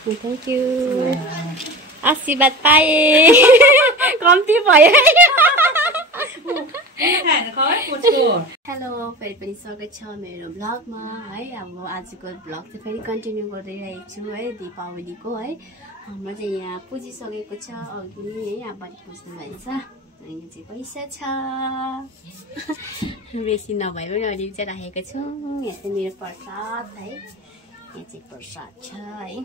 Thank you आशीर्वाद पाएँ कम्ती भयो हेलो फेरि पनि स्वागत छ मेरो ब्लगमा है। अब आजको ब्लग चाहिँ फेरि कन्टिन्यू गर्दै रहेको छु है दीपावलीको है। हाम्रो चाहिँ यहाँ पुजिसकेको छ अघि नै है आमाले पुज्नु भएछ। यहाँ चाहिँ पैसा छ बेसी नभए पनि अलिक चाहिँ राखेको छु। यहाँ चाहिँ मेरो प्रसाद है, यहाँ चाहिँ प्रसाद छ है।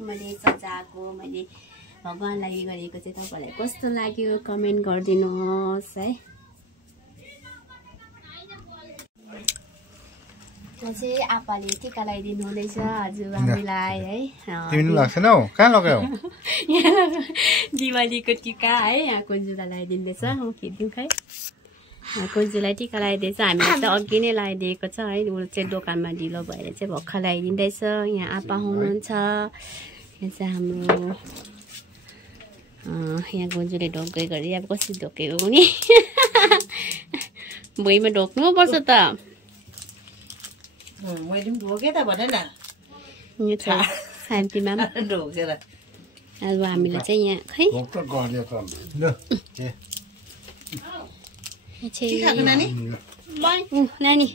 मैले सजाएको मैले भगवानलाई गरेको चाहिँ तपाईँलाई कस्तो लाग्यो कमेन्ट गरिदिनुहोस् है। चाहिँ आपाले टिका लगाइदिनु हुँदैछ हजुर हामीलाई है। तिमीले लाग्छ न हौ कहाँ लगायौ दिवालीको टिका है। यहाँ कुन्जुलाई लगाइदिँदैछ म खिच्दिउँ खै। कुन्जुलाई टिका लगाइदिएछ हामीलाई त अघि नै लगाइदिएको छ है। ऊ चाहिँ दोकानमा ढिलो भएर चाहिँ भर्खर लगाइदिँदैछ। यहाँ आपा हुनुहुन्छ। यहाँ चाहिँ हाम्रो यहाँ कुन्जुले ढोक्दै गरी अब कसरी ढोकेको पनि भुइँमा ढोक्नु पर्छ त। मैले पनि ढोके त भने न यो छ शान्तिमा ढोकेर अब हामीले चाहिँ यहाँ खै नानी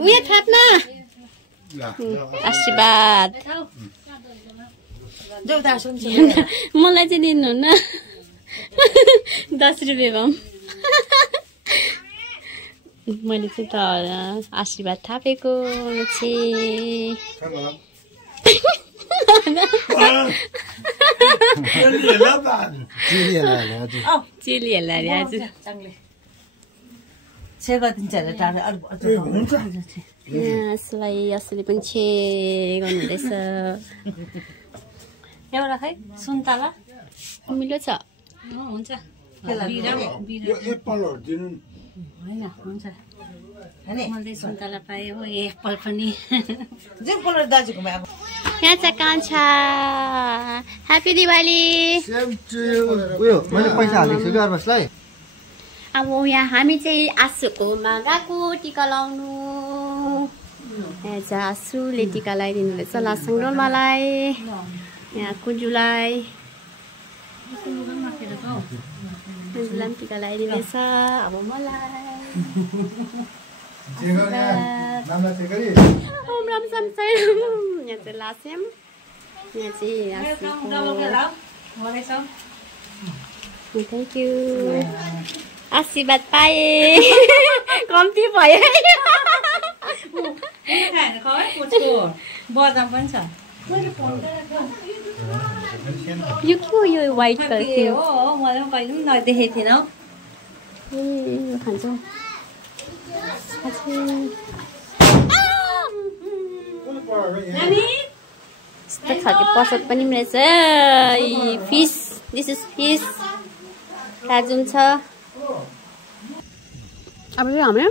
उयो थाप्न आशीर्वाद मलाई चाहिँ दिनुहुन्न 10 रुपियाँ भम मैले चाहिँ त आशीर्वाद थापेको चिलिहल्ला अरे आज यसलाई असली पनि छे गर्नुहुँदैछ। एउटा खै सुन्तला मिलो छ हुन्छ होइन हुन्छ मैले सुन्तला पाएँ हो एप्पल पनि दाजुकोमा अब यहाँ चाहिँ कान्छा ह्याप्पी दिवाली। मैले पैसा हालेको छु गर्बसलाई। अब यहाँ हामी चाहिँ आँसुकोमा गएको टिका लाउनु। यहाँ चाहिँ आँसुले टिका लगाइदिनु हुँदैछ लासाङ डोल्मालाई, यहाँ कुन्जुलाई कुन्जुलाई टिका लगाइदिँदैछ। अब मलाई यहाँ चाहिँ लासेम, यहाँ चाहिँ थ्याङ्क यू आशीर्वाद पाएँ कम्ती भयो बदाम पनि छ यो के हो यो व्हाइट कलर हो मैले पनि कहिले पनि नदेखेको थिएन हौ। ए खान्छौ यस्तो खालको प्रसाद पनि रहेछ। फिस दिस इज फिस काजुम छ। अब चाहिँ हाम्रो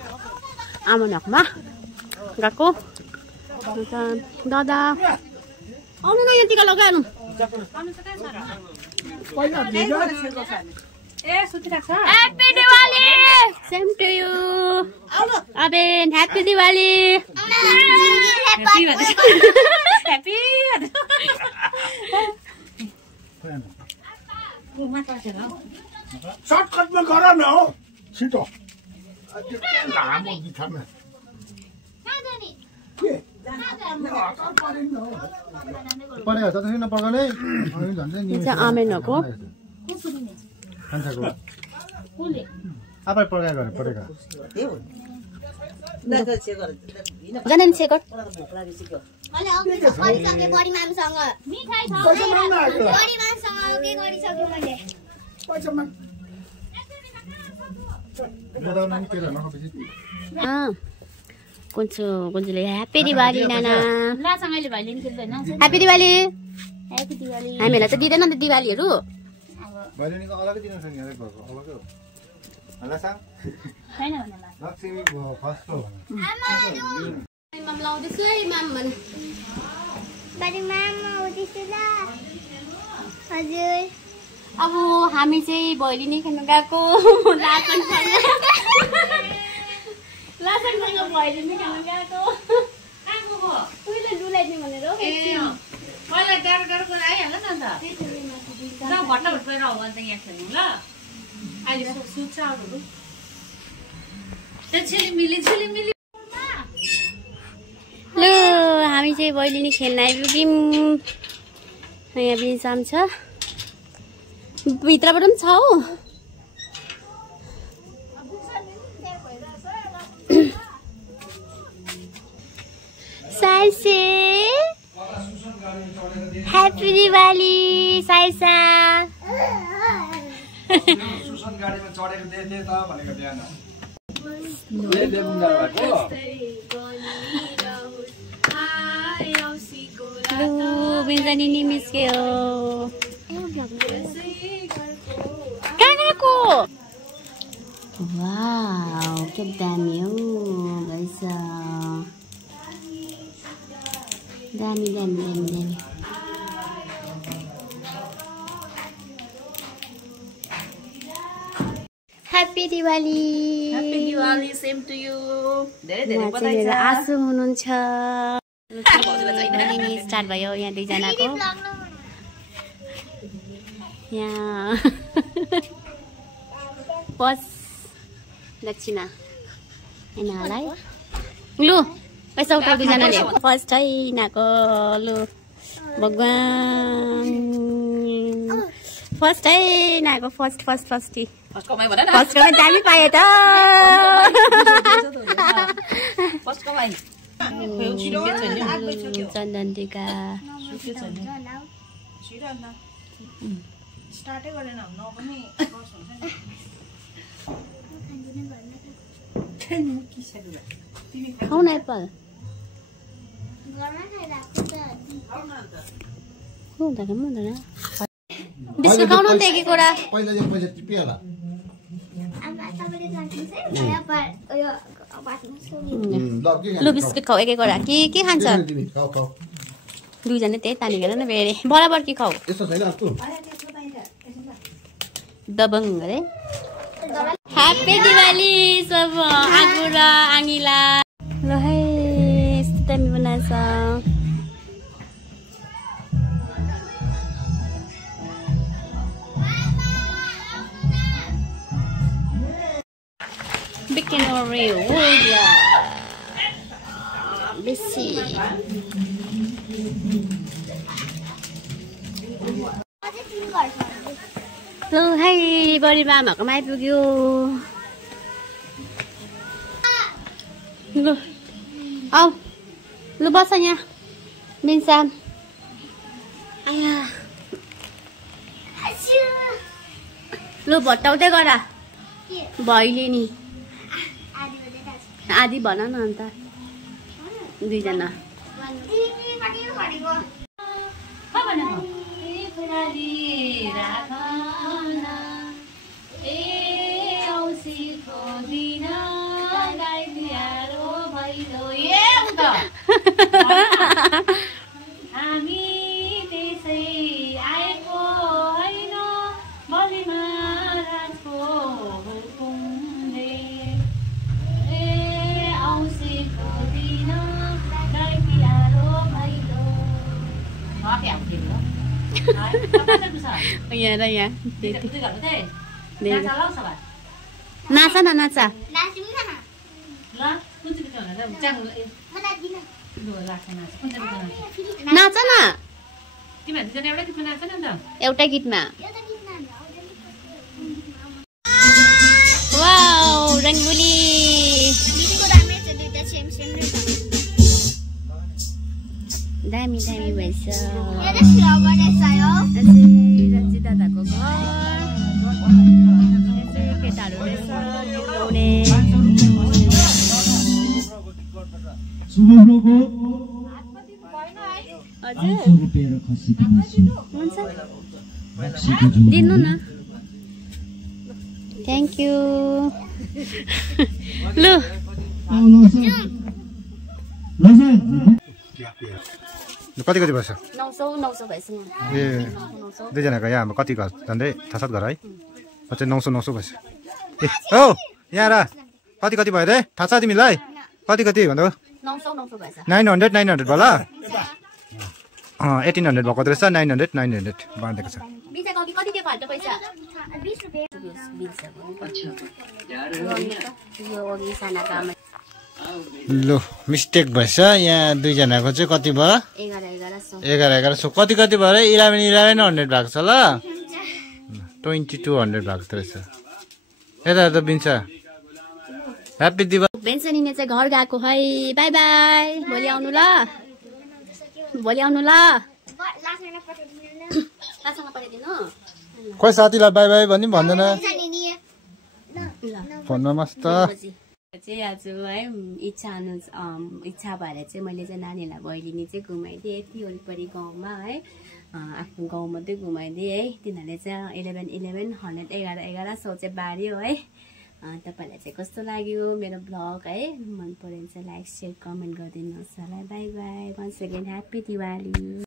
आमा नकमा गएको दादा आउनु न यहाँ टिका लगाइहाल्नु। Happy Diwali same to you अबेन ह्याप्पी दिवाली सर्टकटमा गर न हो छिटो लामो बिथामा पढेको त नपढाउने आमेनको आफै पढाएको पढेका जनन शेखर कुन्जुले ह्याप्पी दिवाली नाना ह्याप्पी दिवाली। हामीहरूलाई त दिँदैन नि त दिवालीहरू। भैलेनीको अलगै दिन सक्ने हरेक घरको अलगै हो होला सा लक्ष्मी फर्स्ट हो माम लाउँदैछु है माम भन बडी माम आउँदैछु ल हजुर। अब हामी चाहिँ भैलेनी खेल्न गएको लासन भैलेनी खेल्न गएको उहिले डुलाइदिनु भनेर पहिला गाह्रो गाह्रो कुरा आइहाल्छ नि अन्त ल भट्टाभट गएर हो अन्त यहाँ खेल्नु ल अहिले सुत्छ अरूहरू झिलिमिली झिलिमिली ल हामी चाहिँ भैलिनी खेल्न आइपुग्यौँ यहाँ बिन्साम छ भित्रबाट पनि छ हौ साइसे ह्याप्पी दिवाली साइसा सुसन गाडीमा चढेको देखे त भनेको बिहान बिन्जानी नि मिस्क्यो कहाँ गएको वाउ के दामी हौ रहेछ दामी दामी दामी दामी happy Diwali happy Diwali same to you धेरै धेरै बधाई छ आसु हुनुहुन्छ स्टार्ट भयो यहाँ दुईजनाको यहाँ बस दक्षिणा यिनीहरूलाई लु पैसा उठाउ दुईजनाले फर्स्ट है यिनीहरूको लु भगवान् फर्स्ट है यिनीहरूको फर्स्ट कमाइ भन न फर्स्ट कमाइ दामी पाए त फर्स्ट कमाइ चन्दन टीका स्टार्टै गरेन न पनि खाऊ न एप्पल बिस्कुट खाउनु नि त एक कुरा पहिला यो पैसा टिपिहाल लु बिस्कुट खाऊ एक एकवटा के खान्छ दुईजना त्यही तानिखेर न बेरे बराबर के खाऊ दबङ अरे ह्याप्पी दिवाली सब आगो र आङ्गिला ल है यस्तो दामी बनाएछ Bikin Oreo, ya. Besi. Lu hai body mama có mai pugiu. Lu. Au. Lu bớt sao nha. Min Sam. Aya. Lu bớt tao thế con à? Boili ni. आदि भन न अन्त दुईजना हामी त्यसै आएको होइन बलिमा राजको हुकुमले औँसीको दिन गाई तिहारो भैलो यहाँ नाचा न नाचा नाच न एउटै गीतमा वाउ रङ्गोली दामी दामी भएछ रन्जित दादाको घर केटाहरू दिनु न थ्याङ्क यू लु कति कति भएछ 900 भएछ ए दुईजनाको यहाँ हाम्रो कति घर झन्डै 6-7 घर है अझै 900 भएछ ए हो यहाँ र कति कति भयो रे थाहा छ तिमीलाई कति कति भन्नु 900 भएछ 900 भयो ल 1800 भएको रहेछ 900 बाँडेको छ बिचाको अघि कति दिएको हाल्नु पैसा 20 रुपैयाँ यो अघि साना काम लु मिस्टेक भएछ यहाँ दुईजनाको चाहिँ कति भयो 1100 कति भयो रे 1100 भएको छ ल 2200 भएको रहेछ यता त बिन्छ ह्याप्पी दिवाली बेन्सनीले चाहिँ घर गएको है बाई बाई भोलि आउनु ल लासँग पठाइदिनु खोइ साथीलाई बाई बाई भन्ने भन्दैन फोनमा मस्त चाहिँ आज है इच्छा भएर चाहिँ मैले चाहिँ नानीलाई भैलिनी चाहिँ घुमाइदिएँ यति वरिपरि गाउँमा है आफ्नो गाउँ मात्रै घुमाइदिएँ है तिनीहरूले चाहिँ 1100 चाहिँ बाऱ्यो है तपाईँलाई चाहिँ कस्तो लाग्यो मेरो ब्लग है मन पऱ्यो भने चाहिँ लाइक शेयर कमेन्ट गरिदिनुहोस् होला bye bye once again happy Diwali